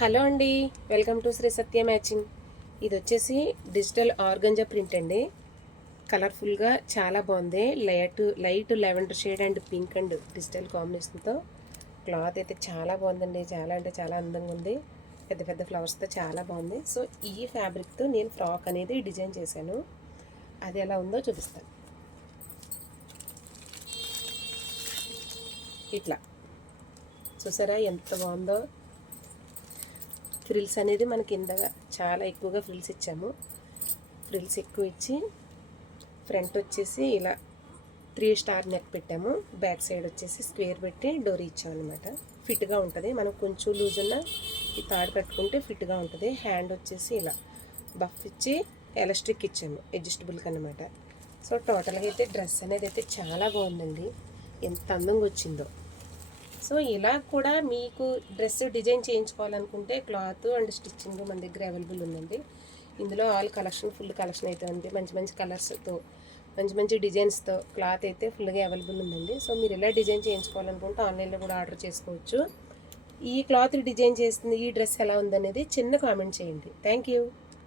Hello అండి welcome to Shri Satya matching. ఇది వచ్చేసి డిజిటల్ ఆర్గంజా ప్రింట్ అండి. కలర్ఫుల్గా చాలా బాగుంది. Light light lavender shade and pink and digital కాంబినేషన్తో. క్లాత్ అయితే చాలా బాగుందండి. చాలా అంటే చాలా అందంగా ఉంది. పెద్ద పెద్ద ఫ్లవర్స్తో చాలా బాగుంది. సో ఈ ఫ్యాబ్రిక్తో నేను ఫ్రాక్ అనేది డిజైన్ చేశాను. అది ఎలా ఉందో చూపిస్తాను. ఇట్లా. చూసారా ఎంత బాగుందో? ఫ్రిల్స్ అనేది మనకి ఇందగా చాలా ఎక్కువగా ఫ్రిల్స్ ఇచ్చాము. ఫ్రిల్స్ ఎక్కువ ఇచ్చి ఫ్రంట్ వచ్చేసి ఇలా త్రీ స్టార్ నెక్ పెట్టాము. బ్యాక్ సైడ్ వచ్చేసి స్క్వేర్ పెట్టి డోరీ ఇచ్చాము అనమాట ఫిట్గా ఉంటుంది. మనం కొంచెం లూజ్ ఉన్న ఈ తాడు కట్టుకుంటే ఫిట్గా ఉంటుంది. హ్యాండ్ వచ్చేసి ఇలా బఫ్ ఇచ్చి ఎలాస్టిక్ ఇచ్చాము. అడ్జస్టబుల్కి అనమాట సో టోటల్గా అయితే డ్రెస్ అనేది అయితే చాలా బాగుందండి. ఎంత అందంగా వచ్చిందో. సో ఇలా కూడా మీకు డ్రెస్ డిజైన్ చేయించుకోవాలనుకుంటే క్లాత్ అండ్ స్టిచ్చింగ్ మన దగ్గర అవైలబుల్ ఉందండి. ఇందులో ఆల్ కలెక్షన్ ఫుల్ కలెక్షన్ అయితే ఉంది. మంచి మంచి కలర్స్తో మంచి మంచి డిజైన్స్తో క్లాత్ అయితే ఫుల్గా అవైలబుల్ ఉందండి. సో మీరు ఎలా డిజైన్ చేయించుకోవాలనుకుంటే ఆన్లైన్లో కూడా ఆర్డర్ చేసుకోవచ్చు. ఈ క్లాత్ డిజైన్ చేస్తుంది ఈ డ్రెస్ ఎలా ఉందనేది చిన్న కామెంట్ చేయండి. Thank you